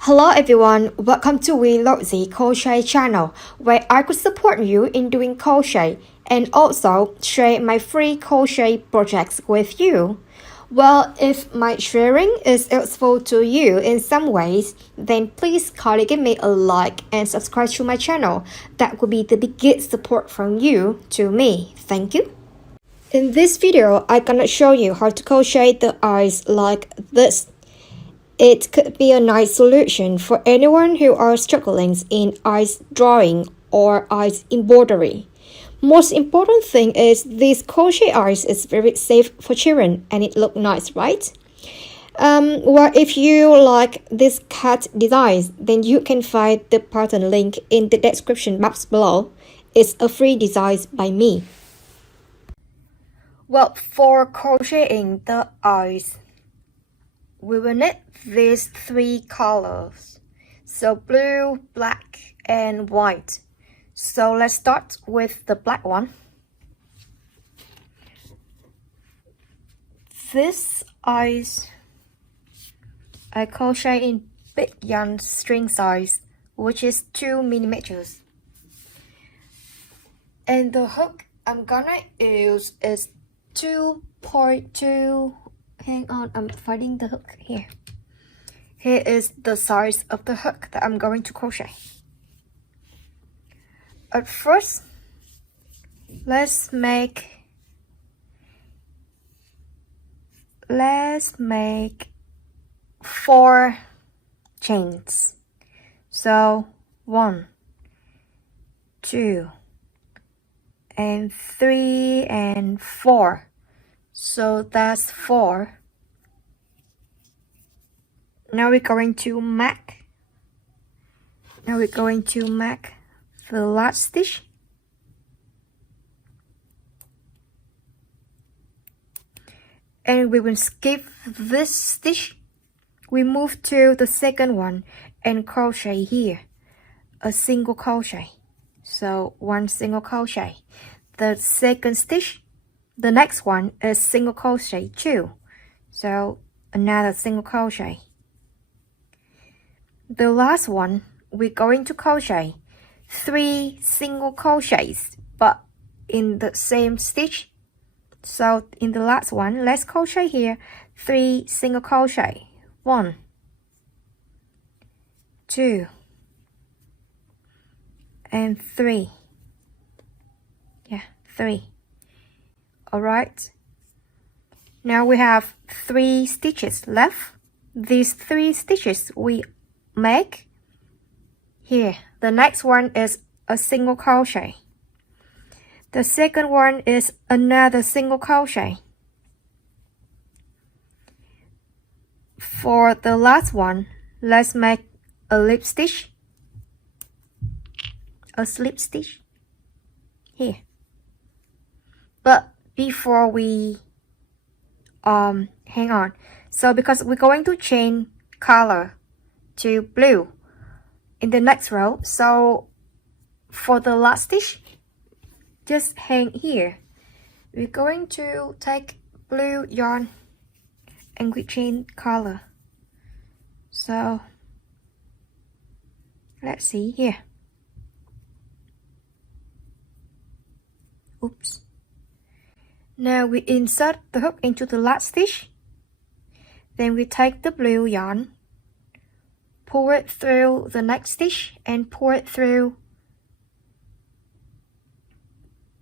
Hello everyone, welcome to Lizzy Crochet channel, where I could support you in doing crochet and also share my free crochet projects with you. Well, if my sharing is useful to you in some ways, then please kindly give me a like and subscribe to my channel. That would be the biggest support from you to me. Thank you. In this video, I'm gonna show you how to crochet the eyes like this. It could be a nice solution for anyone who are struggling in eyes drawing or eyes embroidery. Most important thing is this crochet eyes is very safe for children and it look nice, right? Well, if you like this cat design, then you can find the pattern link in the description box below. It's a free design by me. Well, for crocheting the eyes, we will need these three colors, so blue, black, and white. So let's start with the black one. This eyes I crochet in big yarn string size, which is 2 millimeters. And the hook I'm gonna use is 2.2. Hang on, I'm finding the hook here. Here is the size of the hook that I'm going to crochet. At first, let's make 4 chains. So 1, 2, and 3, and 4. So that's 4. Now we're going to mark. The last stitch. And we will skip this stitch. We move to the second one and crochet here. A single crochet. So 1 single crochet. The second stitch, the next one is single crochet 2. So another single crochet. The last one, we're going to crochet 3 single crochets, but in the same stitch. So in the last one, let's crochet here 3 single crochet. 1, 2, and 3. Yeah, 3. Alright. Now we have 3 stitches left. These 3 stitches we make here. The next one is a single crochet. The second one is another single crochet. For the last one, let's make a slip stitch here. But before we hang on, so because we're going to change color to blue in the next row, so for the last stitch, just hang here. We're going to take blue yarn and we change color. So let's see here. Oops. Now we insert the hook into the last stitch. Then we take the blue yarn, pull it through the next stitch and pull it through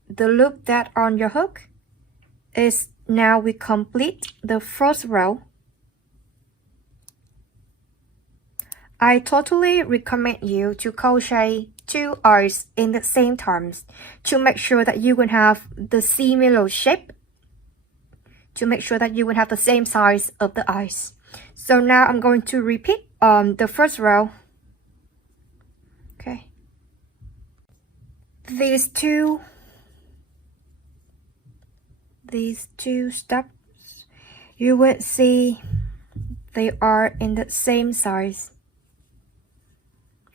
the loop that on your hook. Is now we complete the first row. I totally recommend you to crochet 2 eyes in the same times to make sure that you will have the similar shape, to make sure that you will have the same size of the eyes. So now I'm going to repeat the first row. Okay. These two steps, you will see they are in the same size.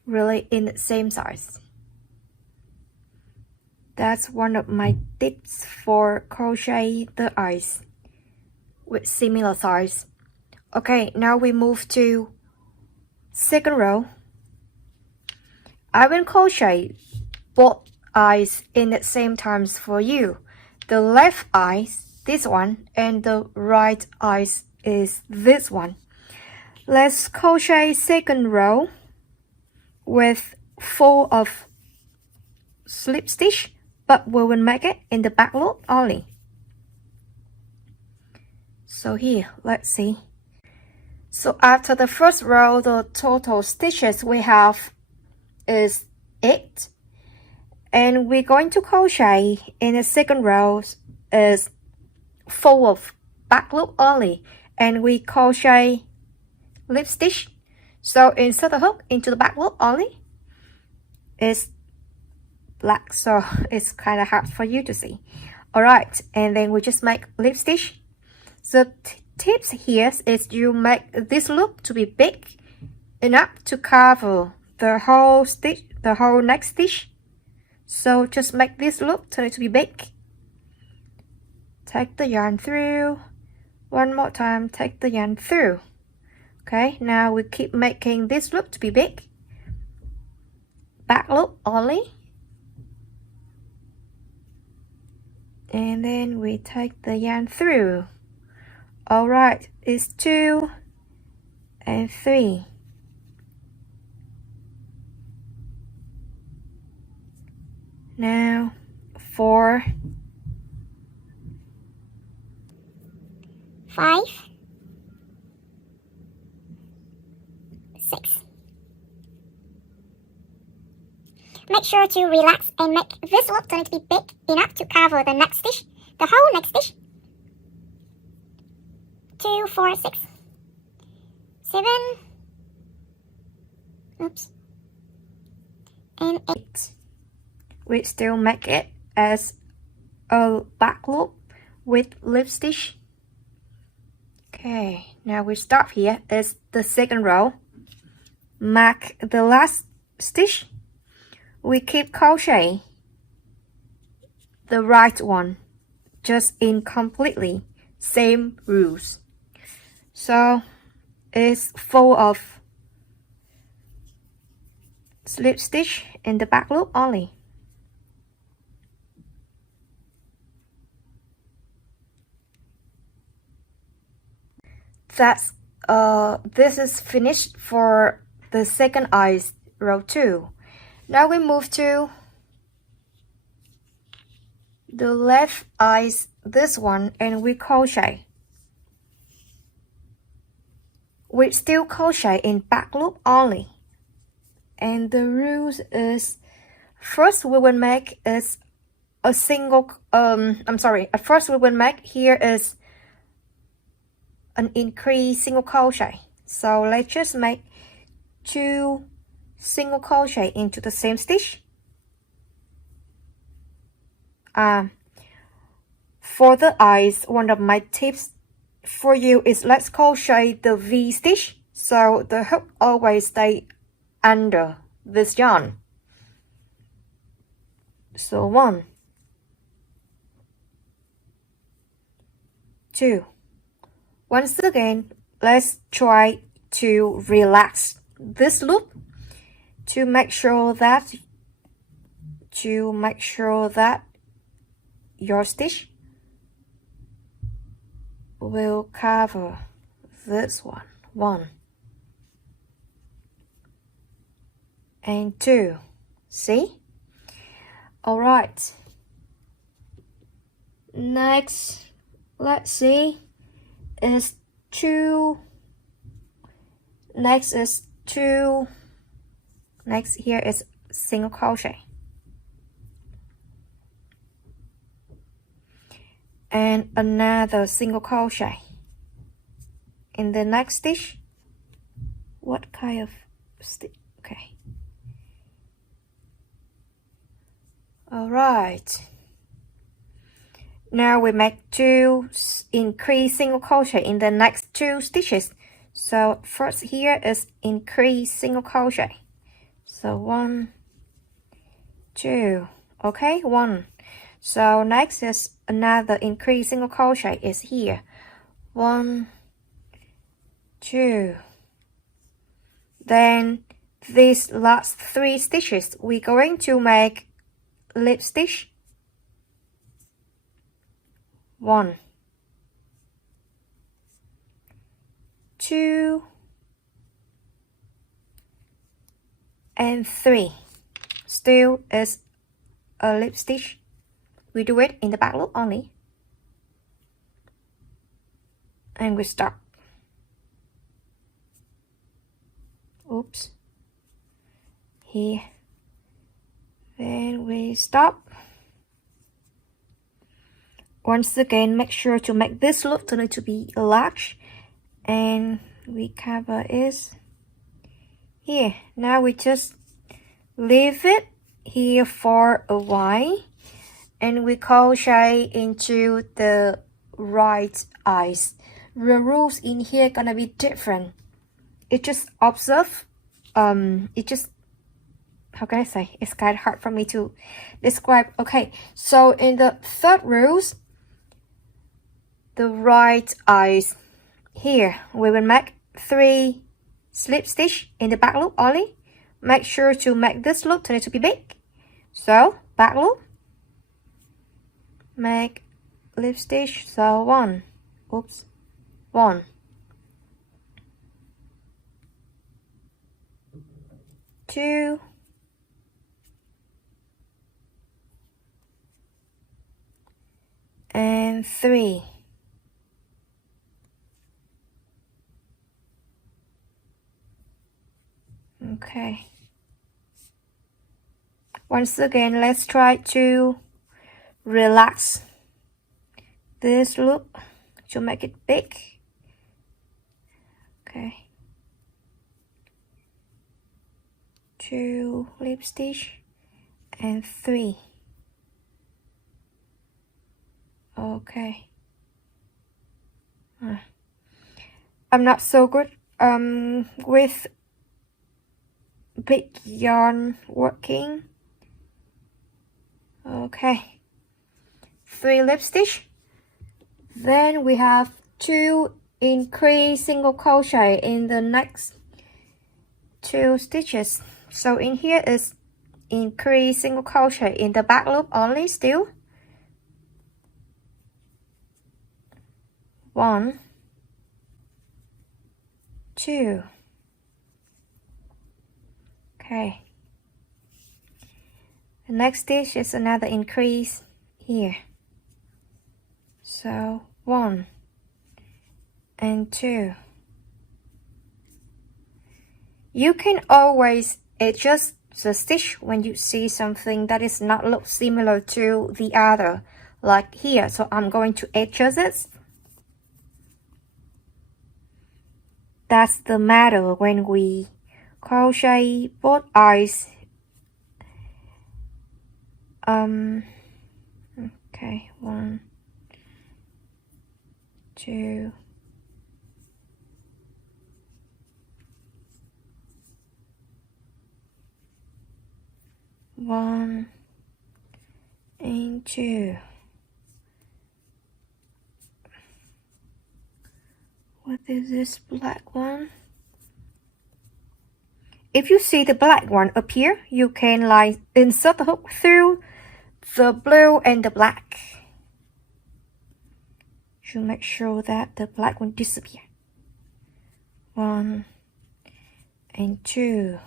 Really in the same size. That's one of my tips for crochet the eyes with similar size. Okay, now we move to second row. I will crochet both eyes in the same times for you. The left eye, this one, and the right eye is this one. Let's crochet second row with 4 of slip stitch, but we will make it in the back loop only. So here, let's see. So after the first row, the total stitches we have is 8. And we're going to crochet in the second row is 4 of back loop only. And we crochet lip stitch. So insert the hook into the back loop only. It's black, so it's kind of hard for you to see. Alright, and then we just make lip stitch. The tips here is you make this loop to be big enough to cover the whole stitch, the whole next stitch. So just make this loop to be big. Take the yarn through. One more time, take the yarn through. Okay, now we keep making this loop to be big. Back loop only. And then we take the yarn through. Alright, it's 2 and 3. Now 4, 5, 6. Make sure to relax and make this loop to be big enough to cover the next stitch, the whole next stitch. 2, 4, 6, 7, oops, and 8. We still make it as a back loop with lip stitch. Okay, now we stop here. It's the second row. Mark the last stitch. We keep crochet the right one, just in completely same rules. So it's 4 of slip stitch in the back loop only. That's this is finished for the second eye, row 2. Now we move to the left eye, this one, and we crochet. We still crochet in back loop only. And the rules is, first we will make is a single, first we will make here is an increase single crochet. So let's just make 2 single crochet into the same stitch. For the eyes, one of my tips for you is let's crochet the V stitch, so the hook always stay under this yarn. So 1, 2. Once again, let's try to relax this loop to make sure that your stitch will cover this one. 1 and 2. See? Alright. Next, let's see, is 2. Next is 2. Next here is single crochet. And another single crochet. In the next stitch, what kind of stitch? Okay. Alright. Now we make 2 increase single crochet in the next 2 stitches. So first here is increase single crochet. So 1, 2. Okay, 1, So next is another increase single crochet is here. 1, 2. Then these last 3 stitches we're going to make lip stitch. 1, 2, and 3. Still is a lip stitch. We do it in the back loop only. And we stop. Oops. Here. Then we stop. Once again, make sure to make this loop to need to be large. And we cover it here. Now we just leave it here for a while. And we crochet into the right eyes. The rules in here gonna be different. It just observe. It just, how can I say? It's kind of hard for me to describe. Okay, so in the third rules, the right eyes here, we will make 3 slip stitch in the back loop only. Make sure to make this loop to need to be big. So back loop, make lip stitch. So 1, oops, 1, 2, and 3. Okay. Once again, let's try to relax this loop to make it big. Okay. 2 lip stitch and 3. Okay. I'm not so good with big yarn working. Okay. 3 lip stitch. Then we have 2 increase single crochet in the next 2 stitches. So in here is increase single crochet in the back loop only still. 1, 2. Okay. The next stitch is another increase here. So 1 and 2. You can always adjust the stitch when you see something that is not look similar to the other, like here. So I'm going to adjust it. That's the matter when we crochet both eyes. Okay, 1, 2. 1 and 2. What is this black one? If you see the black one appear, you can like insert the hook through the blue and the black to make sure that the black one disappear. 1 and 2.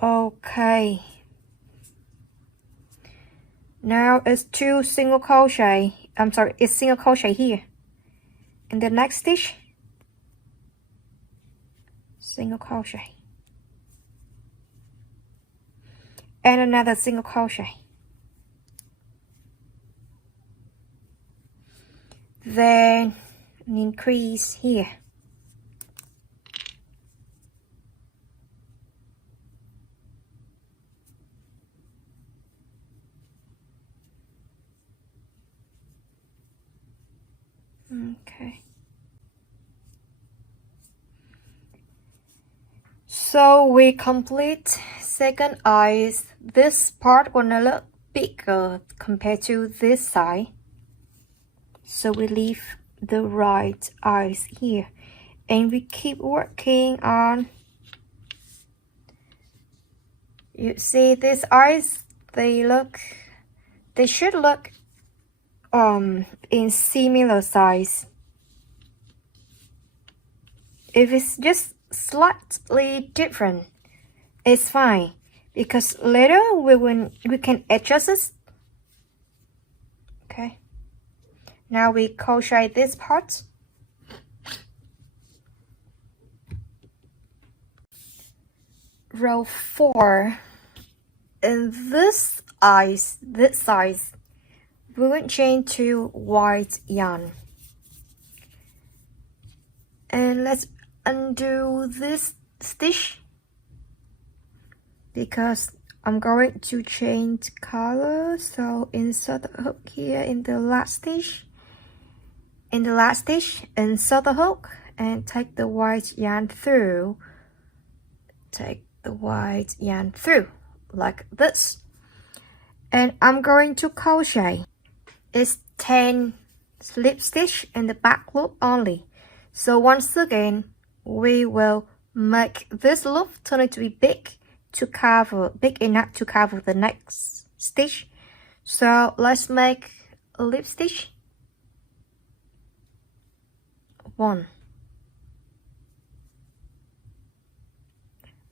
Okay. Now it's 2 single crochet. I'm sorry, it's single crochet here. In the next stitch, single crochet. And another single crochet. Then an increase here. Okay. So we complete second eyes. This part gonna look bigger compared to this side. So we leave the right eyes here. And we keep working on, you see these eyes, they should look in similar size. If it's just slightly different, it's fine, because later we can adjust it. Okay. Now we crochet this part. Row 4. And this size, we will chain to white yarn. And let's undo this stitch, because I'm going to change color. So insert the hook here in the last stitch. In the last stitch, insert the hook and take the white yarn through. Take the white yarn through like this. And I'm going to crochet. It's 10 slip stitch in the back loop only. So once again, we will make this loop turn it to be big enough to cover the next stitch. So let's make a lip stitch. 1.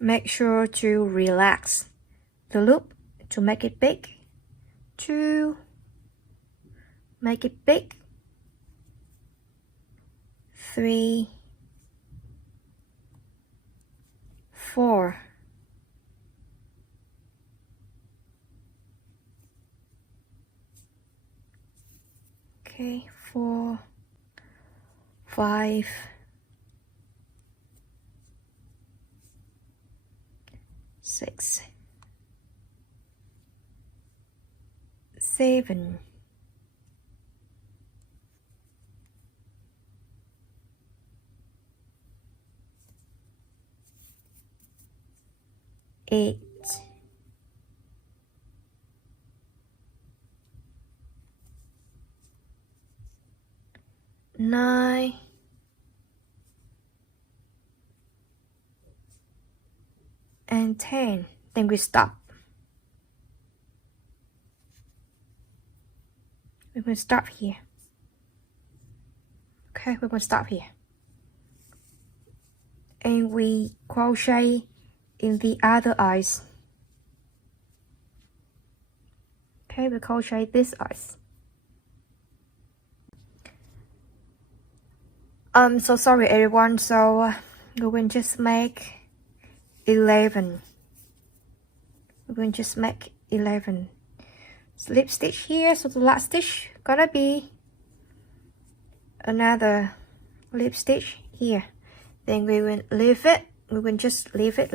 Make sure to relax the loop to make it big. 2. Make it big. 3. 4. Okay, 4, 5, 6, 7, 8, 9, and 10. Then we stop. We will stop here. Okay, we will stop here. And we crochet in the other eyes. Okay, we crochet this eyes. So sorry everyone, so we will just make 11. We're going to just make 11 slip stitch here. So the last stitch gonna be another lip stitch here. Then we will leave it. We will just leave it.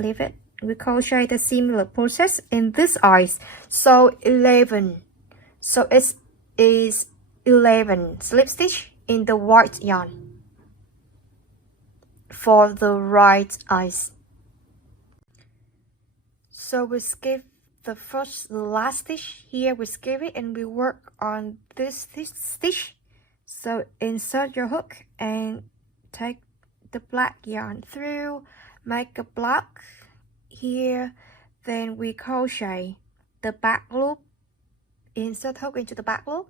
We crochet the similar process in this eyes. So 11. So it is 11 slip stitch in the white yarn for the right eyes. So we skip the last stitch here. We skip it and we work on this stitch. So insert your hook and take the black yarn through, make a block here. Then we crochet the back loop, insert hook into the back loop,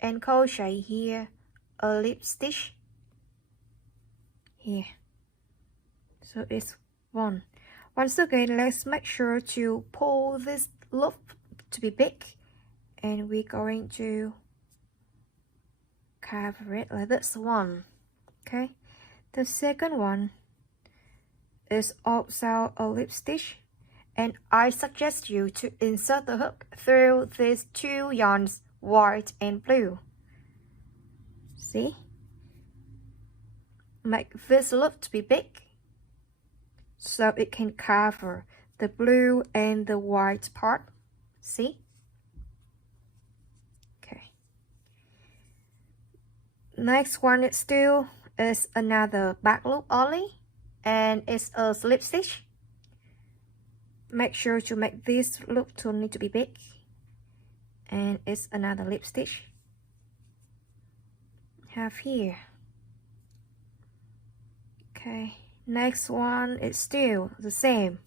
and crochet here a lip stitch here. So it's 1. Once again, let's make sure to pull this loop to be big, and we're going to cover it like this. 1. Okay, the second one is also a lip stitch, and I suggest you to insert the hook through these 2 yarns, white and blue. See, make this loop to be big so it can cover the blue and the white part. See? Okay. Next one is another back loop only, and it's a slip stitch. Make sure to make this loop to need to be big. and it's another lip stitch. Have here. Okay, next one is still the same.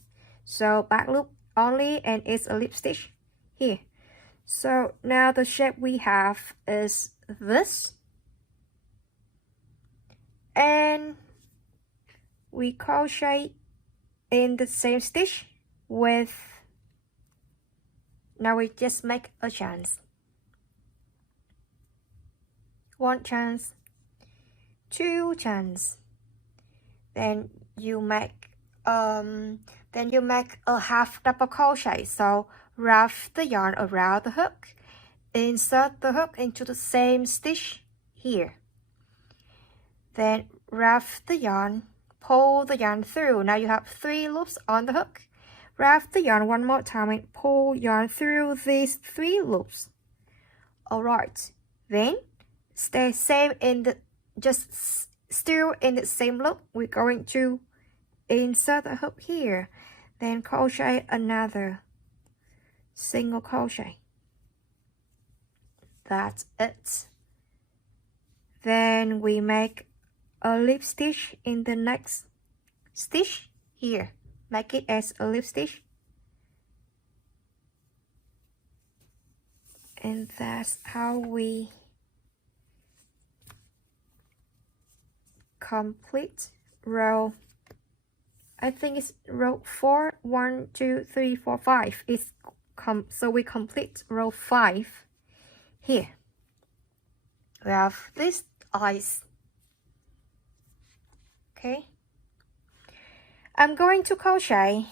So back loop only, and it's a lip stitch here. So now the shape we have is this. And we crochet in the same stitch with, now we just make a chance. One chance, two chance. Then you make a half double crochet. So wrap the yarn around the hook, insert the hook into the same stitch here. Then wrap the yarn, pull the yarn through. Now you have 3 loops on the hook. Wrap the yarn one more time and pull yarn through these 3 loops. Alright, then stay same in the, just still in the same loop. We're going to insert the hook here, then crochet another single crochet. That's it. Then we make a lip stitch in the next stitch here. Make it as a lip stitch. And that's how we complete row, I think it's row 4. 1, 2, 3, 4, 5. It's so we complete row 5 here. We have these eyes. Okay, I'm going to crochet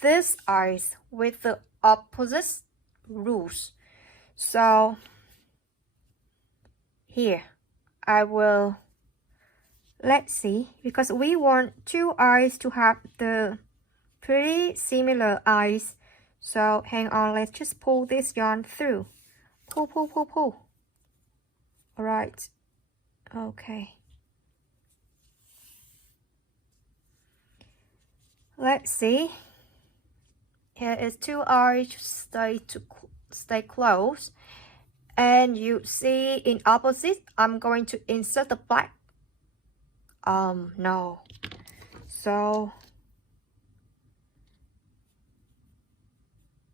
these eyes with the opposite rules. So here I will, let's see, because we want 2 eyes to have the pretty similar eyes. So hang on, let's just pull this yarn through. Pull, pull, pull, pull. All right, okay. Let's see. Here is 2 eyes, stay close. And you see in opposite, I'm going to insert the black. No. So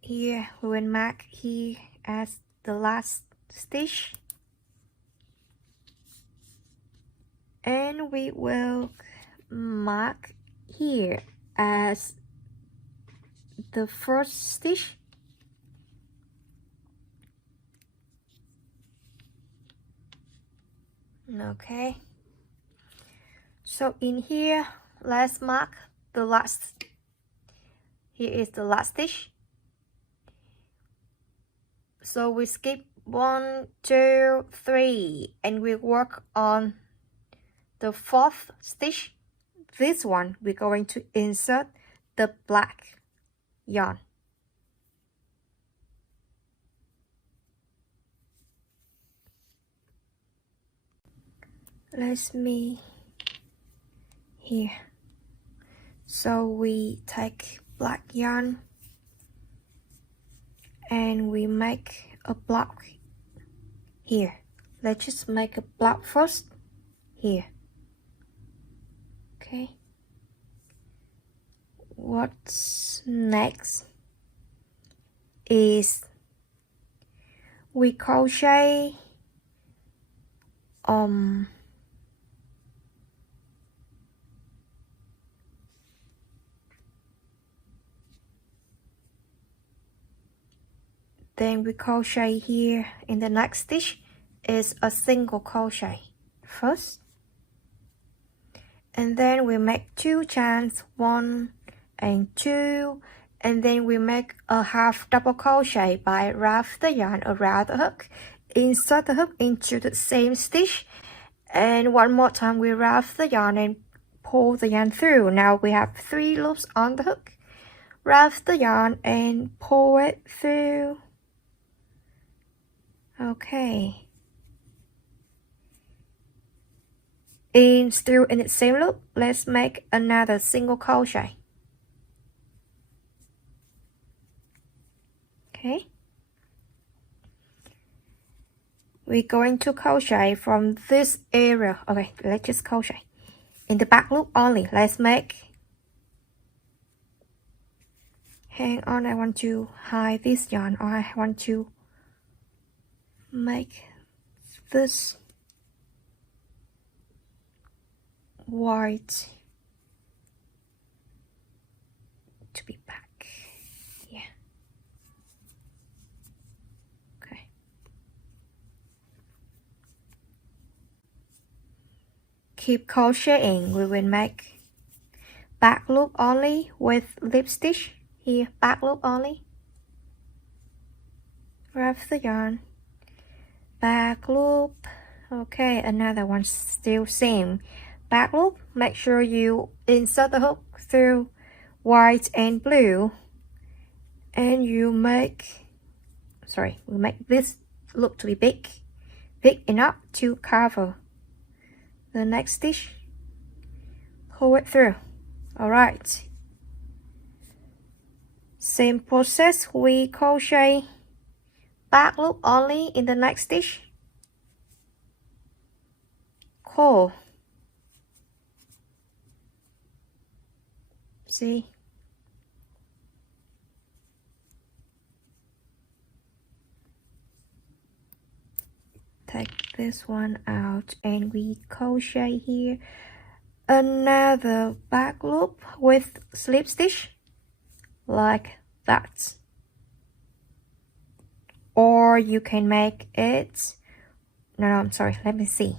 here we will mark here as the last stitch. And we will mark here as the first stitch. Okay, so in here let's mark the last. Here is the last stitch. So we skip 1, 2, 3 and we work on the 4th stitch. This one we're going to insert the black yarn. Let me here. So we take black yarn and we make a block here. Let's just make a block first here. Okay. What's next is we crochet then we crochet here in the next stitch is a single crochet first, and then we make 2 chains, 1 and 2, and then we make a half double crochet by wrap the yarn around the hook, insert the hook into the same stitch, and one more time we wrap the yarn and pull the yarn through. Now we have 3 loops on the hook. Wrap the yarn and pull it through. Okay. Still in the same loop, let's make another single crochet. Okay. we're going to crochet from this area. Okay, let's just crochet in the back loop only. Let's make, hang on, I want to hide this yarn, or I want to make this white to be back. Yeah. Okay. Keep crocheting. We will make back loop only with lip stitch. Here, back loop only. Wrap the yarn. Back loop. Okay, another one still same. Back loop. Make sure you insert the hook through white and blue, and you make, we make this loop to be big enough to cover the next stitch. Pull it through. All right, same process. We crochet back loop only in the next stitch. Cool. See, take this one out and we crochet here another back loop with slip stitch like that, or you can make it, no, I'm sorry, let me see.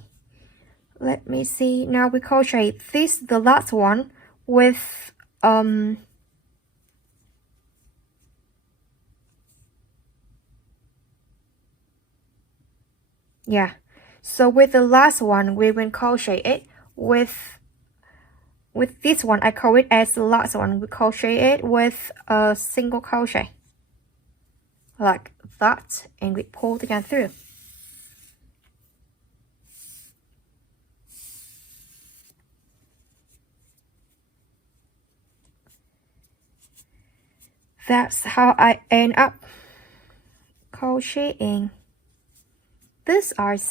Now we crochet this, the last one, with yeah, so with the last one we will crochet it with this one. I call it as the last one. We crochet it with a single crochet like that, and we pull the yarn through. That's how I end up crocheting this arch.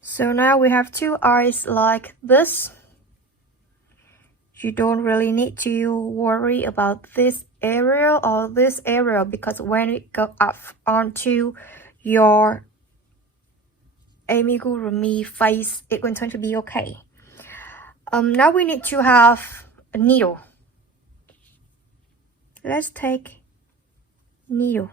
So now we have two arcs like this. You don't really need to worry about this area or this area, because when it goes up onto your amigurumi face, it's going to be okay. Now we need to have a needle. Let's take needle.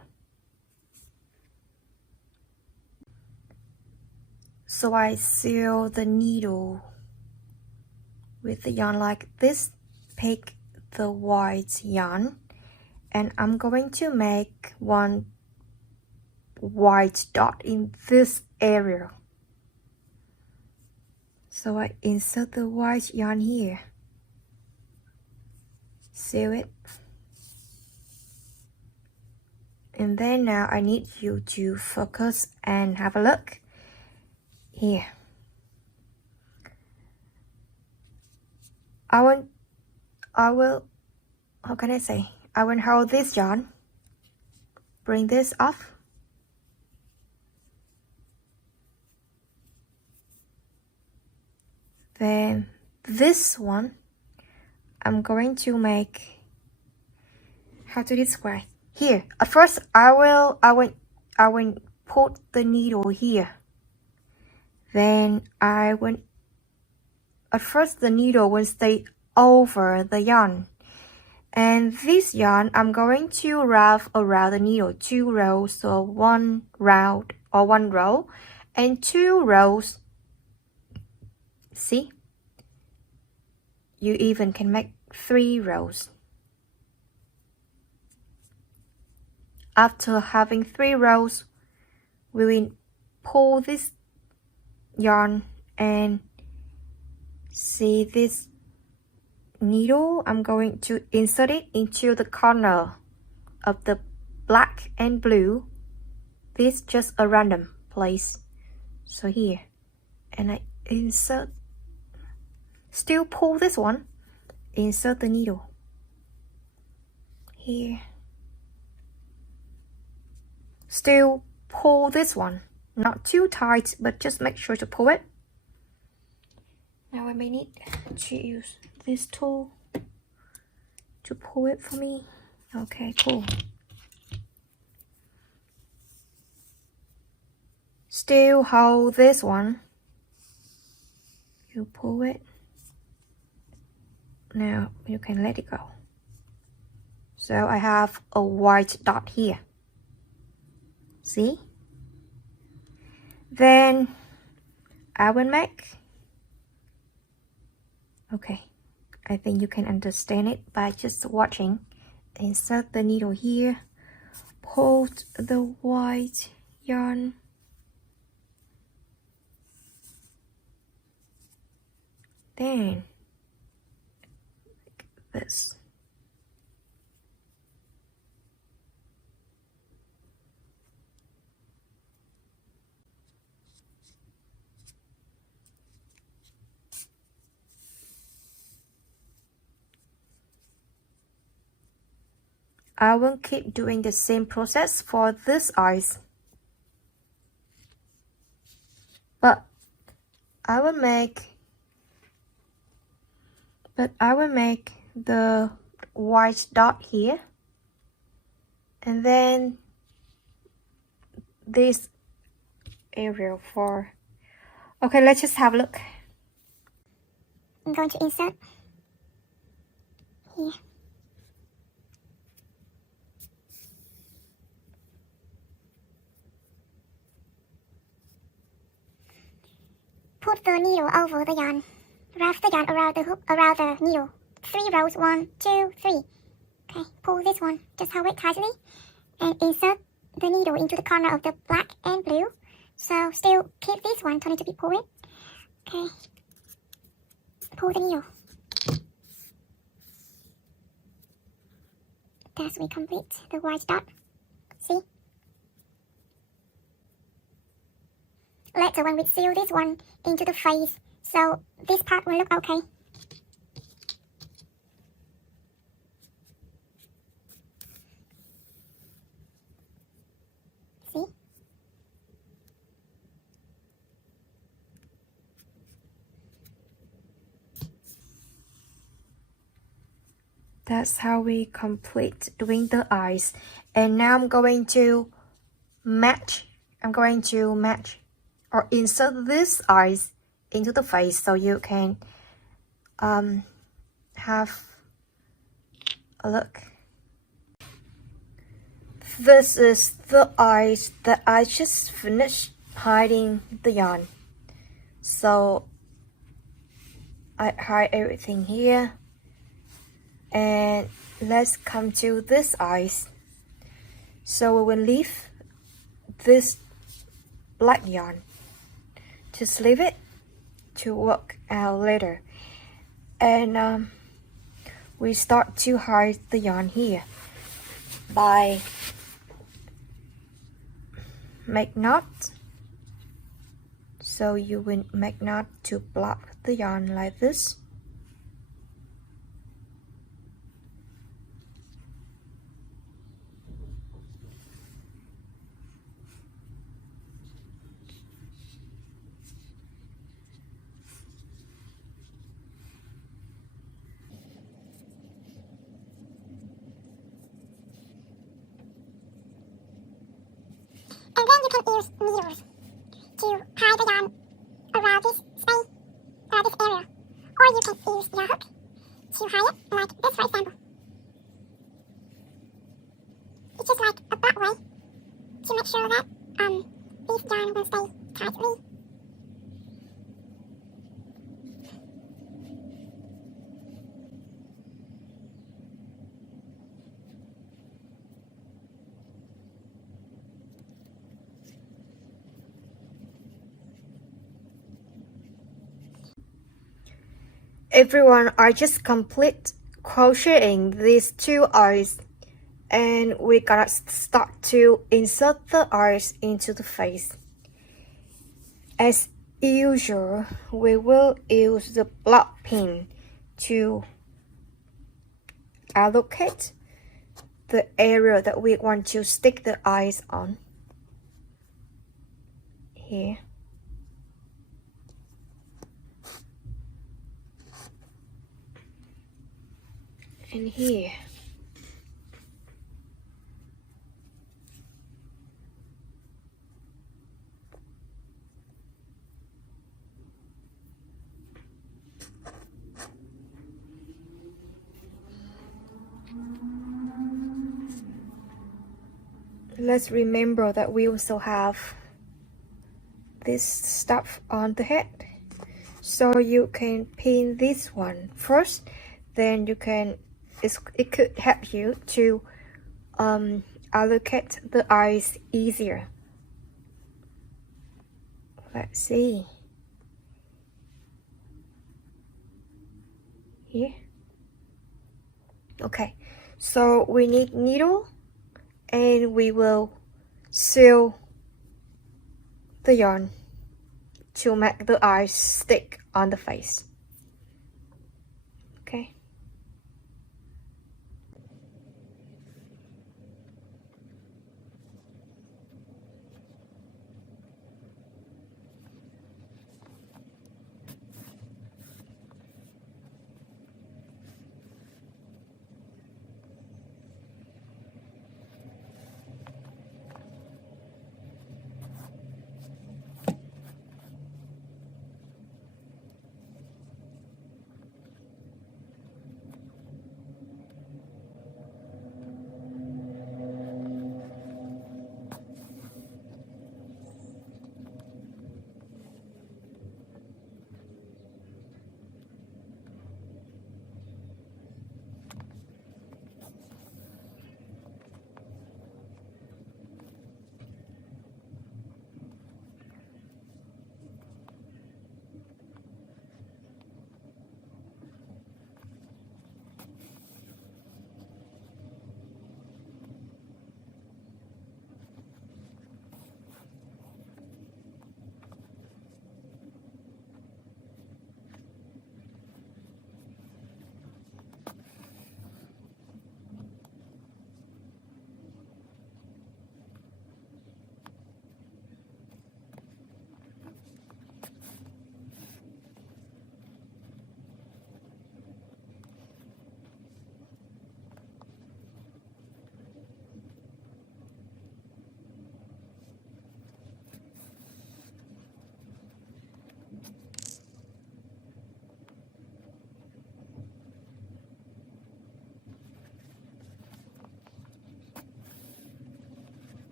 So I seal the needle with the yarn like this. Pick the white yarn, and I'm going to make one white dot in this area. So I insert the white yarn here, seal it, and then now I need you to focus and have a look here. I will, how can I say? I will hold this yarn, bring this off, then this one, I'm going to make, how to describe? Here, at first I will put the needle here. Then at first the needle will stay over the yarn. And this yarn, I'm going to wrap around the needle 2 rows, so one row, and 2 rows. See? You even can make 3 rows. After having 3 rows, we will pull this yarn and see this needle. I'm going to insert it into the corner of the black and blue. This just a random place. So here, and I insert Still pull this one, insert the needle here. Still pull this one, not too tight, but just make sure to pull it. Now I may need to use this tool to pull it for me. Okay, cool. Still hold this one. You pull it. Now you can let it go. So I have a white dot here. See? Then I will make. Okay, I think you can understand it by just watching. Insert the needle here. Pull the white yarn. Then like this. I will keep doing the same process for this eyes. But I will make the white dot here. And then this area for... Okay, let's just have a look. I'm going to insert here. Put the needle over the yarn. Wrap the yarn around the hook, around the needle. 3 rows, 1, 2, 3. Okay, pull this one, just hold it tightly, and insert the needle into the corner of the black and blue. So still keep this one, don't need to be pulling. Okay, pull the needle. Thus we complete the white dot. See? Later when we seal this one into the face, so this part will look okay. See? That's how we complete doing the eyes. And now I'm going to match or insert this eyes into the face so you can have a look. This is the eyes that I just finished hiding the yarn. So I hide everything here. And let's come to this eyes. So we will leave this black yarn. Just leave it to work out later. And we start to hide the yarn here by make knot. So you will make knot to block the yarn like this. And then you can use needles to hide the yarn around this space, this area. Or you can use your hook to hide it like this, for example. It's just like a back way to make sure that this yarn will stay tightly. Everyone, I just complete crocheting these 2 eyes, and we're gonna start to insert the eyes into the face. As usual, we will use the block pin to allocate the area that we want to stick the eyes on. Here. And here. Let's remember that we also have this stuff on the head. So you can pin this one first, then you can, it could help you to allocate the eyes easier. Let's see. Here. Okay, so we need needle and we will sew the yarn to make the eyes stick on the face. Okay.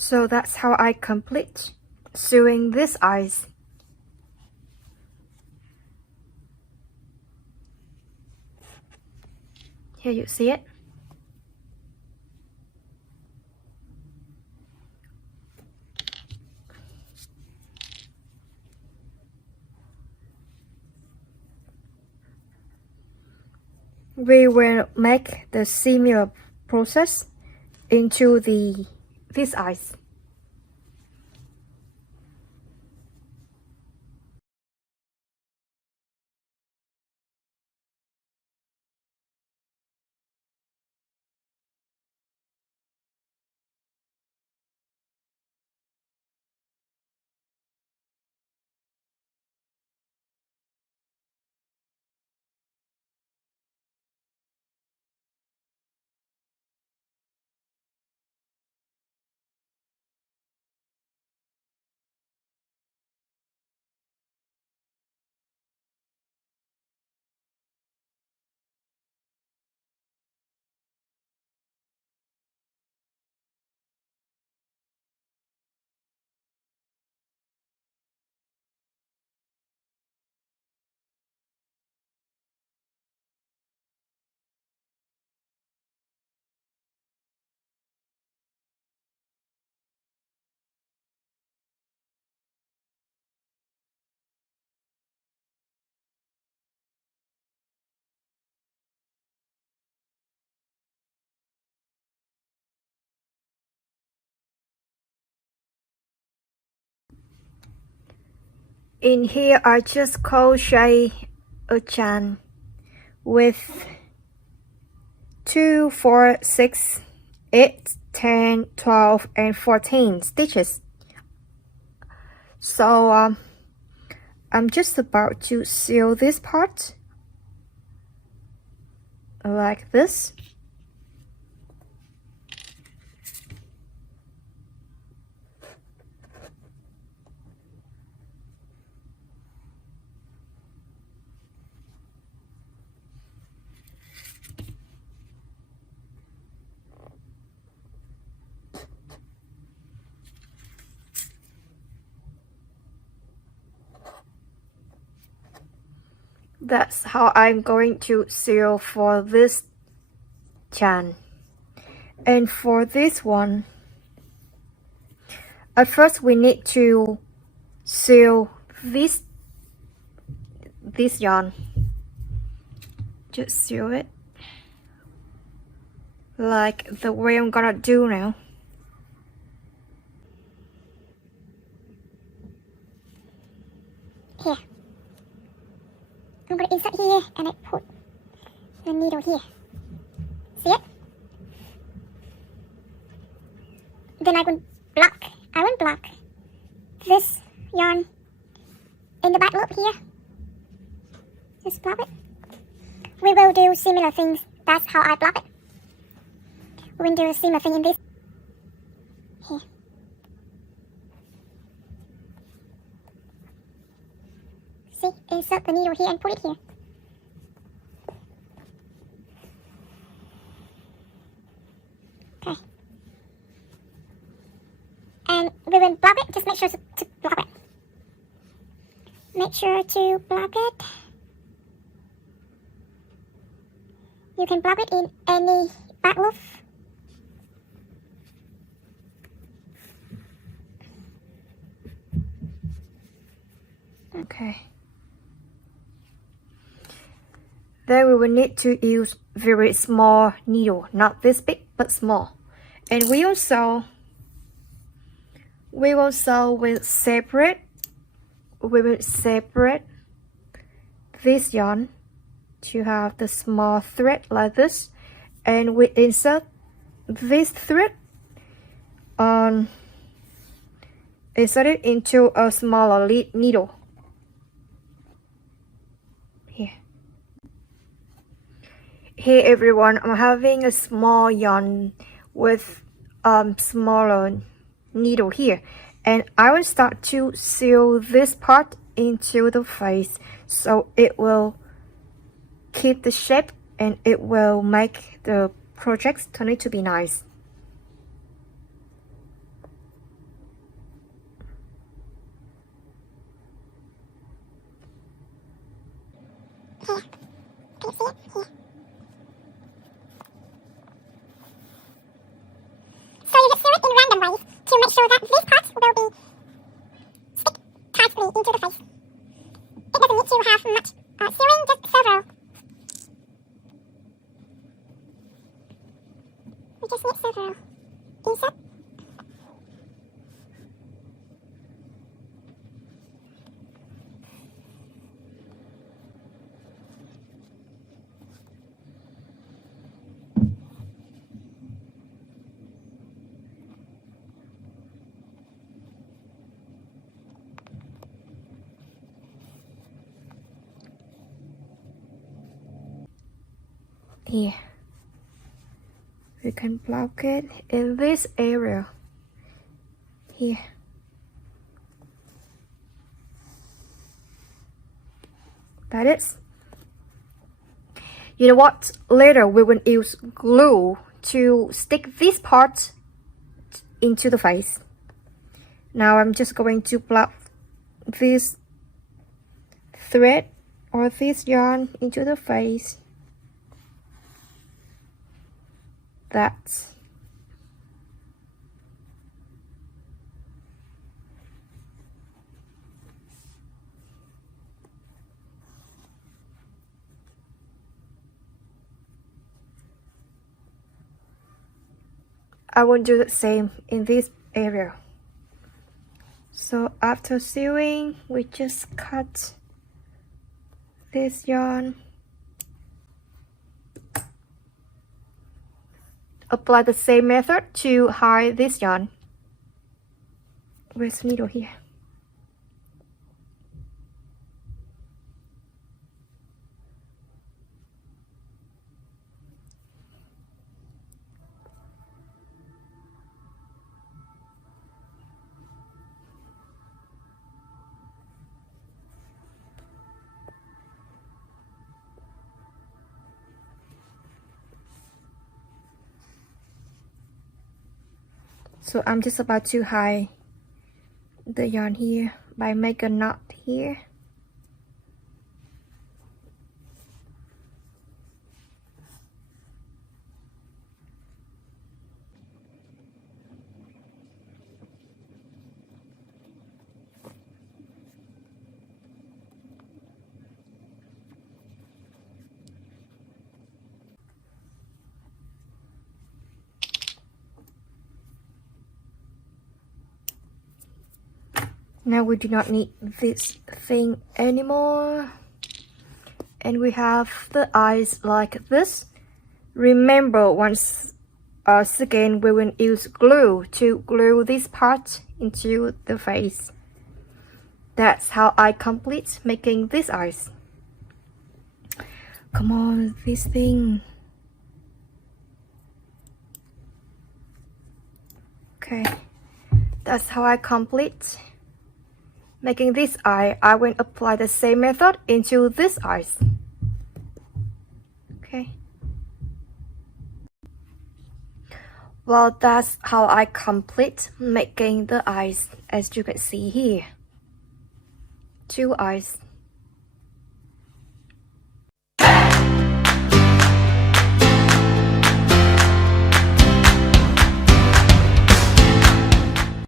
So that's how I complete sewing this eyes. Here you see it. We will make the similar process into these eyes. In here, I just crochet a chain with 2, 4, 6, 8, 10, 12, and 14 stitches. So I'm just about to sew this part like this. That's how I'm going to sew for this chain. And for this one, at first we need to sew this yarn. Just sew it like the way I'm gonna do now. Here. I'm going to insert here and I put the needle here. See it? Then I will block this yarn in the back loop here. Just block it. We will do similar things. That's how I block it. We will do a similar thing in this. Here. See, insert the needle here and put it here. Okay. And we will block it. Just make sure to block it. Make sure to block it. You can block it in any back loop. Okay. Then we will need to use very small needle, not this big but small. And we will sew with separate. We will separate this yarn to have the small thread like this, and we insert this thread insert it into a smaller needle. Here everyone, I'm having a small yarn with smaller needle here, and I will start to sew this part into the face so it will keep the shape and it will make the projects turn it to be nice. Here. Can you see it? Here. So you just sew it in random ways to make sure that this part will be stick tightly into the face. It doesn't need to have much sewing, just several. We just need several. Insert. Here. We can block it in this area. Here. That is. You know what? Later we will use glue to stick this part into the face. Now I'm just going to block this thread or this yarn into the face. That's I will do the same in this area. So after sewing, we just cut this yarn, apply the same method to hide this yarn. Where's the needle here? So I'm just about to hide the yarn here by make a knot here. Now we do not need this thing anymore. And we have the eyes like this. Remember, once again, we will use glue to glue this part into the face. That's how I complete making these eyes. Come on, this thing. Okay, that's how I complete making this eye. I will apply the same method into this eyes. Okay. Well, that's how I complete making the eyes, as you can see here. 2 eyes.